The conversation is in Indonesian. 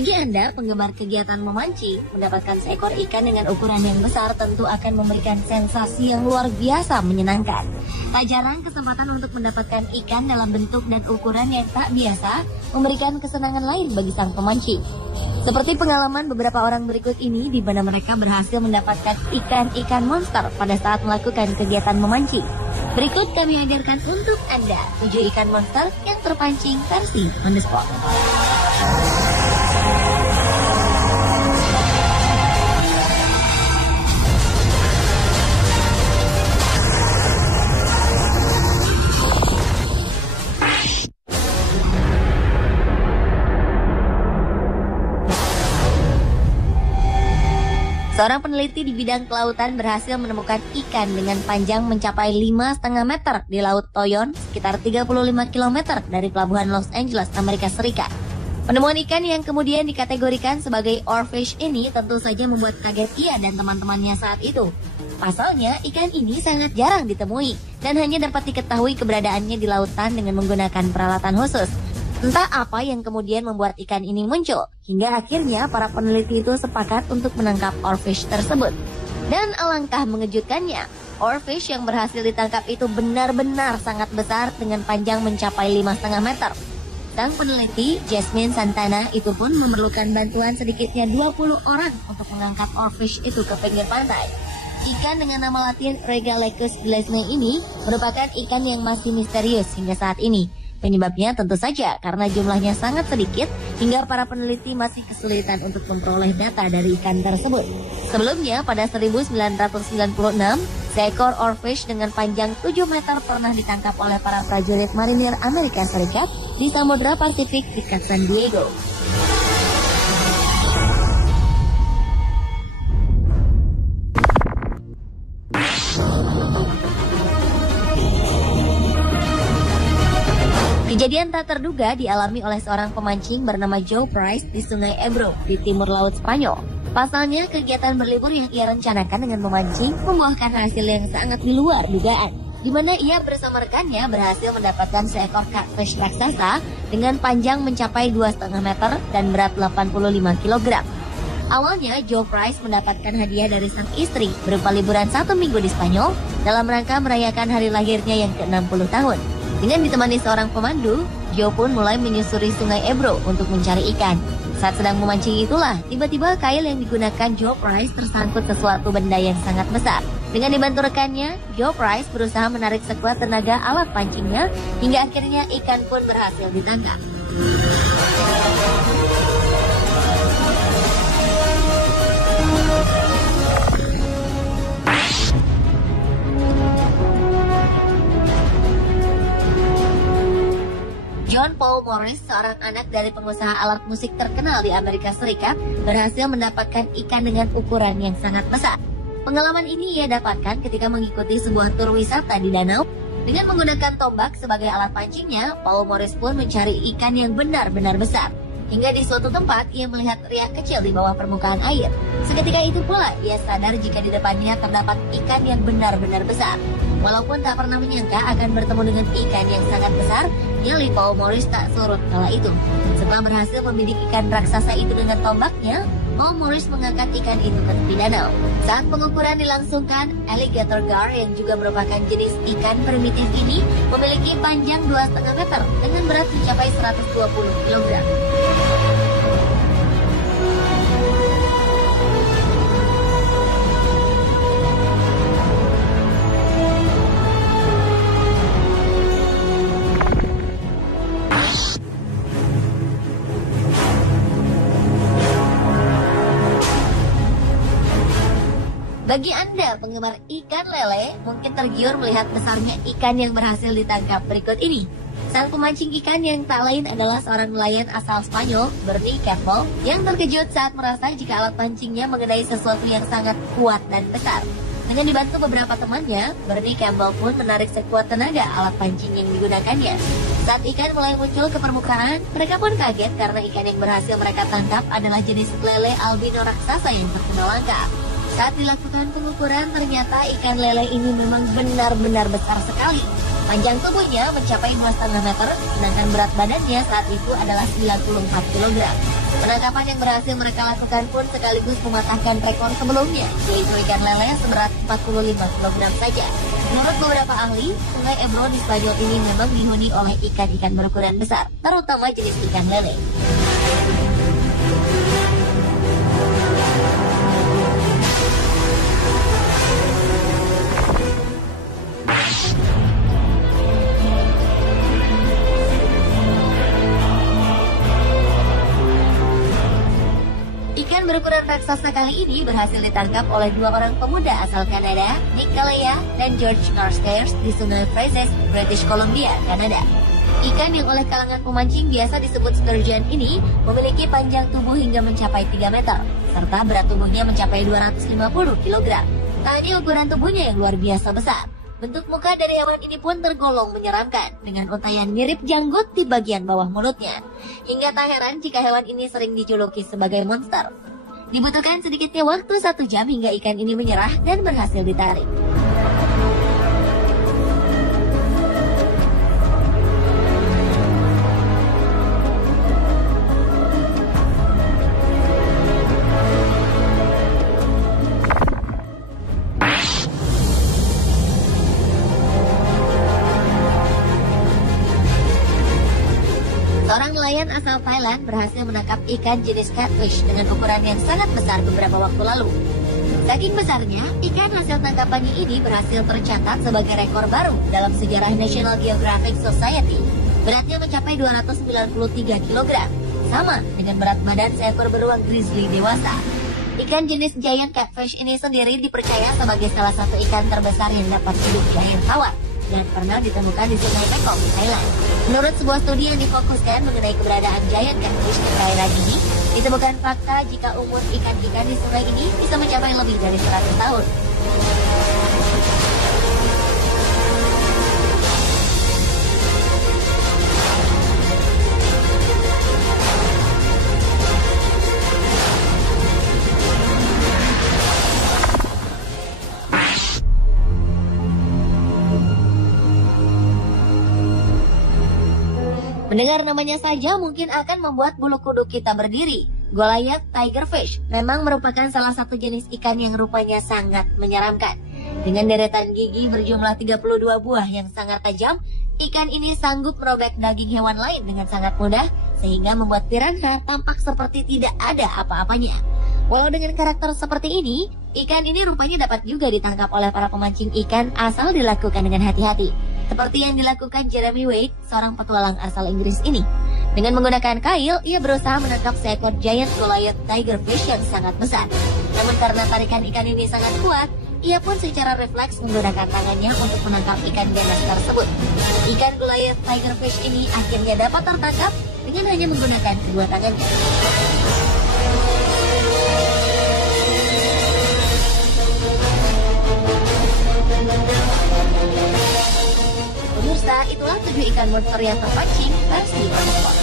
Bagi Anda, penggemar kegiatan memancing, mendapatkan seekor ikan dengan ukuran yang besar tentu akan memberikan sensasi yang luar biasa menyenangkan. Tak jarang kesempatan untuk mendapatkan ikan dalam bentuk dan ukuran yang tak biasa memberikan kesenangan lain bagi sang pemancing. Seperti pengalaman beberapa orang berikut ini di mana mereka berhasil mendapatkan ikan-ikan monster pada saat melakukan kegiatan memancing. Berikut kami hadirkan untuk Anda 7 ikan monster yang terpancing versi on the spot. Seorang peneliti di bidang kelautan berhasil menemukan ikan dengan panjang mencapai 5,5 meter di Laut Toyon, sekitar 35 km dari pelabuhan Los Angeles, Amerika Serikat. Penemuan ikan yang kemudian dikategorikan sebagai oarfish ini tentu saja membuat kaget ia dan teman-temannya saat itu. Pasalnya, ikan ini sangat jarang ditemui dan hanya dapat diketahui keberadaannya di lautan dengan menggunakan peralatan khusus. Entah apa yang kemudian membuat ikan ini muncul, hingga akhirnya para peneliti itu sepakat untuk menangkap oarfish tersebut. Dan alangkah mengejutkannya, oarfish yang berhasil ditangkap itu benar-benar sangat besar dengan panjang mencapai 5,5 meter. Sang peneliti, Jasmine Santana, itu pun memerlukan bantuan sedikitnya 20 orang untuk mengangkat oarfish itu ke pinggir pantai. Ikan dengan nama latin Regalecus glesnei ini merupakan ikan yang masih misterius hingga saat ini. Penyebabnya tentu saja karena jumlahnya sangat sedikit hingga para peneliti masih kesulitan untuk memperoleh data dari ikan tersebut. Sebelumnya pada 1996, seekor oarfish dengan panjang 7 meter pernah ditangkap oleh para prajurit marinir Amerika Serikat di Samudra Pasifik dekat San Diego. Kejadian tak terduga dialami oleh seorang pemancing bernama Joe Price di Sungai Ebro di timur laut Spanyol. Pasalnya, kegiatan berlibur yang ia rencanakan dengan memancing membuahkan hasil yang sangat di luar dugaan, di mana ia bersama rekannya berhasil mendapatkan seekor catfish raksasa dengan panjang mencapai 2,5 meter dan berat 85 kg. Awalnya, Joe Price mendapatkan hadiah dari sang istri berupa liburan 1 minggu di Spanyol dalam rangka merayakan hari lahirnya yang ke-60 tahun. Dengan ditemani seorang pemandu, Joe pun mulai menyusuri Sungai Ebro untuk mencari ikan. Saat sedang memancing itulah, tiba-tiba kail yang digunakan Joe Price tersangkut sesuatu benda yang sangat besar. Dengan dibantu rekannya, Joe Price berusaha menarik sekuat tenaga alat pancingnya, hingga akhirnya ikan pun berhasil ditangkap. John Paul Morris, seorang anak dari pengusaha alat musik terkenal di Amerika Serikat, berhasil mendapatkan ikan dengan ukuran yang sangat besar. Pengalaman ini ia dapatkan ketika mengikuti sebuah tur wisata di danau. Dengan menggunakan tombak sebagai alat pancingnya, Paul Morris pun mencari ikan yang benar-benar besar. Hingga di suatu tempat, ia melihat riak kecil di bawah permukaan air. Seketika itu pula, ia sadar jika di depannya terdapat ikan yang benar-benar besar. Walaupun tak pernah menyangka akan bertemu dengan ikan yang sangat besar, nyali Paul Morris tak surut kala itu. Setelah berhasil membidik ikan raksasa itu dengan tombaknya, Paul Morris mengangkat ikan itu ke tepi danau. Saat pengukuran dilangsungkan, alligator gar yang juga merupakan jenis ikan primitif ini memiliki panjang 2,5 meter dengan berat mencapai 120 kg. Bagi Anda penggemar ikan lele, mungkin tergiur melihat besarnya ikan yang berhasil ditangkap berikut ini. Sang pemancing ikan yang tak lain adalah seorang nelayan asal Spanyol, Bernie Campbell, yang terkejut saat merasa jika alat pancingnya mengenai sesuatu yang sangat kuat dan besar. Dengan dibantu beberapa temannya, Bernie Campbell pun menarik sekuat tenaga alat pancing yang digunakannya. Saat ikan mulai muncul ke permukaan, mereka pun kaget karena ikan yang berhasil mereka tangkap adalah jenis lele albino raksasa yang terkenal langka. Saat dilakukan pengukuran, ternyata ikan lele ini memang benar-benar besar sekali. Panjang tubuhnya mencapai 2,5 meter, sedangkan berat badannya saat itu adalah 94 kg. Penangkapan yang berhasil mereka lakukan pun sekaligus mematahkan rekor sebelumnya, yaitu ikan lele seberat 45 kg saja. Menurut beberapa ahli, Sungai Ebro di Spanyol ini memang dihuni oleh ikan-ikan berukuran besar, terutama jenis ikan lele. Ikan berukuran raksasa kali ini berhasil ditangkap oleh dua orang pemuda asal Kanada, Nick Galea dan George Carstairs di Sungai Brazos, British Columbia, Kanada. Ikan yang oleh kalangan pemancing biasa disebut sturgeon ini memiliki panjang tubuh hingga mencapai 3 meter, serta berat tubuhnya mencapai 250 kg. Tak hanya ukuran tubuhnya yang luar biasa besar, bentuk muka dari hewan ini pun tergolong menyeramkan, dengan untaian mirip janggut di bagian bawah mulutnya. Hingga tak heran jika hewan ini sering dijuluki sebagai monster. Dibutuhkan sedikitnya waktu 1 jam hingga ikan ini menyerah dan berhasil ditarik. Seorang nelayan asal Thailand berhasil menangkap ikan jenis catfish dengan ukuran yang sangat besar beberapa waktu lalu. Saking besarnya, ikan hasil tangkapannya ini berhasil tercatat sebagai rekor baru dalam sejarah National Geographic Society. Beratnya mencapai 293 kg, sama dengan berat badan seekor beruang grizzly dewasa. Ikan jenis giant catfish ini sendiri dipercaya sebagai salah satu ikan terbesar yang dapat hidup di air tawar dan pernah ditemukan di Sungai Mekong, Thailand. Menurut sebuah studi yang difokuskan mengenai keberadaan giant catfish di perairan ini, ditemukan fakta jika umur ikan-ikan di sungai ini bisa mencapai lebih dari 100 tahun. Mendengar namanya saja mungkin akan membuat bulu kuduk kita berdiri. Goliath tigerfish memang merupakan salah satu jenis ikan yang rupanya sangat menyeramkan. Dengan deretan gigi berjumlah 32 buah yang sangat tajam, ikan ini sanggup merobek daging hewan lain dengan sangat mudah, sehingga membuat piranha tampak seperti tidak ada apa-apanya. Walau dengan karakter seperti ini, ikan ini rupanya dapat juga ditangkap oleh para pemancing ikan asal dilakukan dengan hati-hati. Seperti yang dilakukan Jeremy Wade, seorang petualang asal Inggris ini. Dengan menggunakan kail, ia berusaha menangkap seekor giant Goliath tigerfish yang sangat besar. Namun karena tarikan ikan ini sangat kuat, ia pun secara refleks menggunakan tangannya untuk menangkap ikan ganas tersebut. Ikan Goliath tigerfish ini akhirnya dapat tertangkap dengan hanya menggunakan kedua tangannya. Pemirsa, itulah 7 ikan monster yang terpancing versi On Spot.